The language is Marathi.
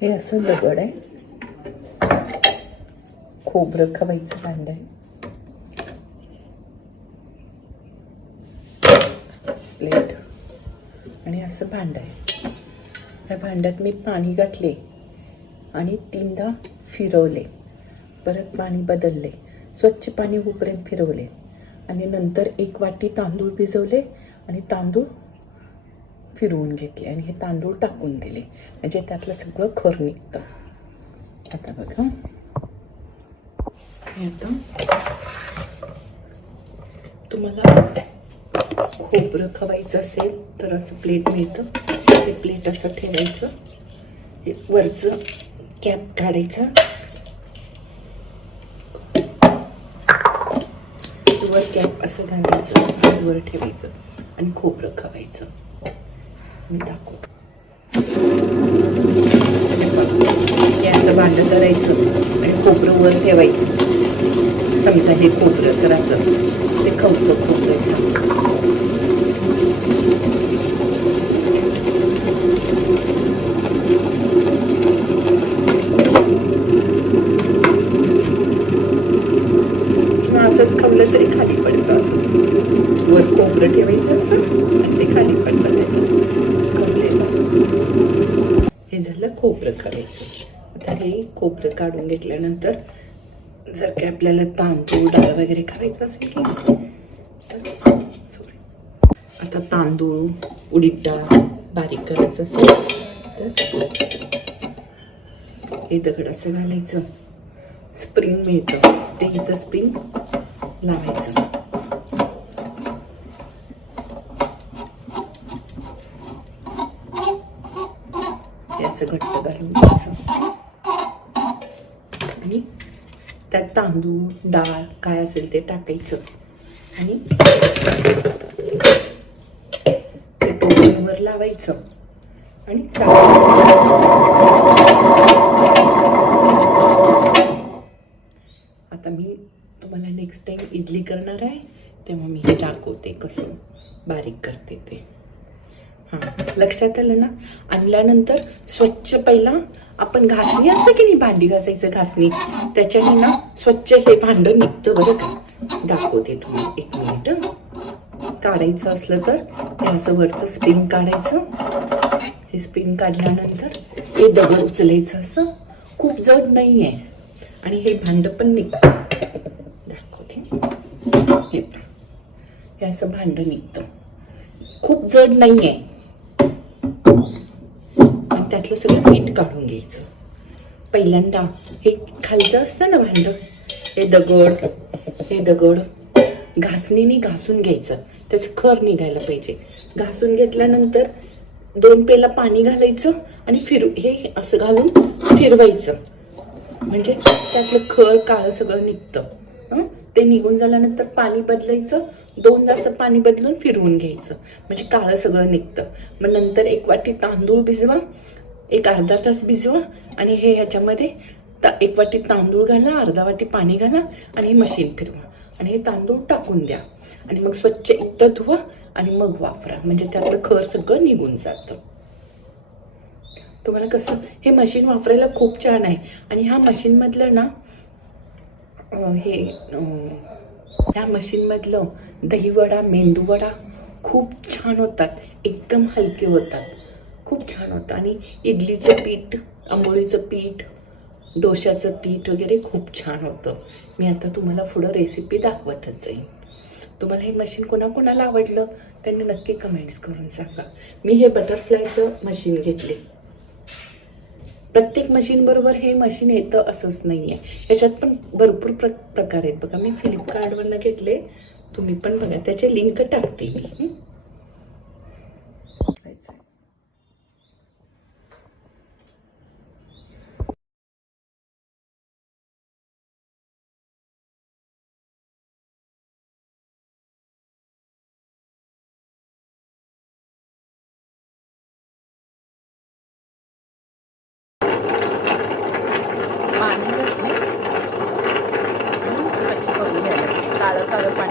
हे असं दगड आहे. खोबरं खवायचं भांड आहे. प्लेट. आणि असं भांड आहे. या भांड्यात मी पाणी गाठले आणि तीनदा फिरवले. परत पाणी बदलले. स्वच्छ पाणी होईपर्यंत फिरवले. आणि नंतर एक वाटी तांदूळ भिजवले आणि तांदूळ फिरवून घेतले आणि हे तांदूळ टाकून दिले. म्हणजे त्यातलं सगळं खर निघतं. आता बघा. हे आता तुम्हाला खोबरं खवायचं असेल तर असं प्लेट मिळतं. ते प्लेट असं ठेवायचं. हे वरचं कॅप काढायचं. वर कॅप असं घालायचं. वर ठेवायचं. आणि खोबरं खवायचं. मी दाखवतो हे असं भांडं करायचं आणि खोबरं वर ठेवायचं. समजा हे खोबरं तर असं. ते खवतं खोबरं छान. असंच खावलं तरी खाली पडतं असं. वर कोपरं ठेवायचं असं आणि ते खाली पडतं त्याच्यात. खवलेलं हे झालं खोबरं करायचं आता हे खोबरं काढून घेतल्यानंतर जर काही आपल्याला तांदूळ डाळ वगैरे करायचं असेल की तर आता तांदूळ उडीद डाळ बारीक करायचं असेल तर हे दगड असं घालायचं. स्प्रिंग मिळतं ते इथं स्प्रिंग लावायचं असं घट्ट घालून द्यायचं आणि त्यात तांदूळ डाळ काय असेल ते टाकायचं आणि ते टोपणीवर लावायचं आणि आता कसं बारीक करते ते. हां लक्षात आलं ना? आणल्यानंतर स्वच्छ पहिला आपण घासणी असतं की नाही? भांडी घासायचं घासणी. त्याच्याने ना स्वच्छ ते भांडं निघतं बरं का. दाखवते तुम्ही एक मिनिट काढायचं असलं तर हे असं वरचं स्प्रिंग काढायचं. हे स्प्रिंग काढल्यानंतर हे दगड उचलायचं असं. खूप जड नाही आहे आणि हे भांडं पण निघतं दाखवते हे पहा. हे असं भांडं निघतं. खूप जड नाही आहे त्यातलं सगळं पीठ काढून घ्यायचं. पहिल्यांदा हे खालचं असतं ना भांडं हे दगड हे दगड घासणीने घासून घ्यायचं. त्याचं खर निघायला पाहिजे. घासून घेतल्यानंतर दोन पेला पाणी घालायचं आणि फिरू हे असं घालून फिरवायचं. म्हणजे त्यातलं खर काळं सगळं निघतं. हं? ते निघून झाल्यानंतर पाणी बदलायचं दोनदा असं पाणी बदलून फिरवून घ्यायचं. म्हणजे काळं सगळं निघतं. मग नंतर एक वाटी तांदूळ भिजवा एक अर्धा तास भिजवा आणि हे ह्याच्यामध्ये ता- एक वाटी तांदूळ घाला अर्धा वाटी पाणी घाला आणि हे मशीन फिरवा. आणि हे तांदूळ टाकून द्या. आणि मग स्वच्छ एकटं धुवा आणि मग वापरा. म्हणजे त्यातलं खर सगळं निघून जातं. तुम्हाला कसं? हे मशीन वापरायला खूप छान आहे. आणि ह्या मशीनमधलं ना हे त्या ह्या मशीनमधलं दहीवडा मेंदूवडा खूप छान होतात. एकदम हलके होतात. खूप छान होतं. आणि इडलीचं पीठ आंबोळीचं पीठ डोशाचं पीठ वगैरे खूप छान होतं. मी आता तुम्हाला पुढं रेसिपी दाखवतच जाईन. तुम्हाला हे मशीन कोणाकोणाला आवडलं त्यांनी नक्की कमेंट्स करून सांगा. मी हे बटरफ्लायचं मशीन घेतले. प्रत्येक मशीनबरोबर हे मशीन येतं असंच नाही आहे ह्याच्यात पण भरपूर प्र प्रकार आहेत. बघा मी फ्लिपकार्टवरनं घेतले. तुम्ही पण बघा. त्याचे लिंक टाकते मी. पाणी घातले. स्वच्छ करून घ्यायला काळं काळं पाणी.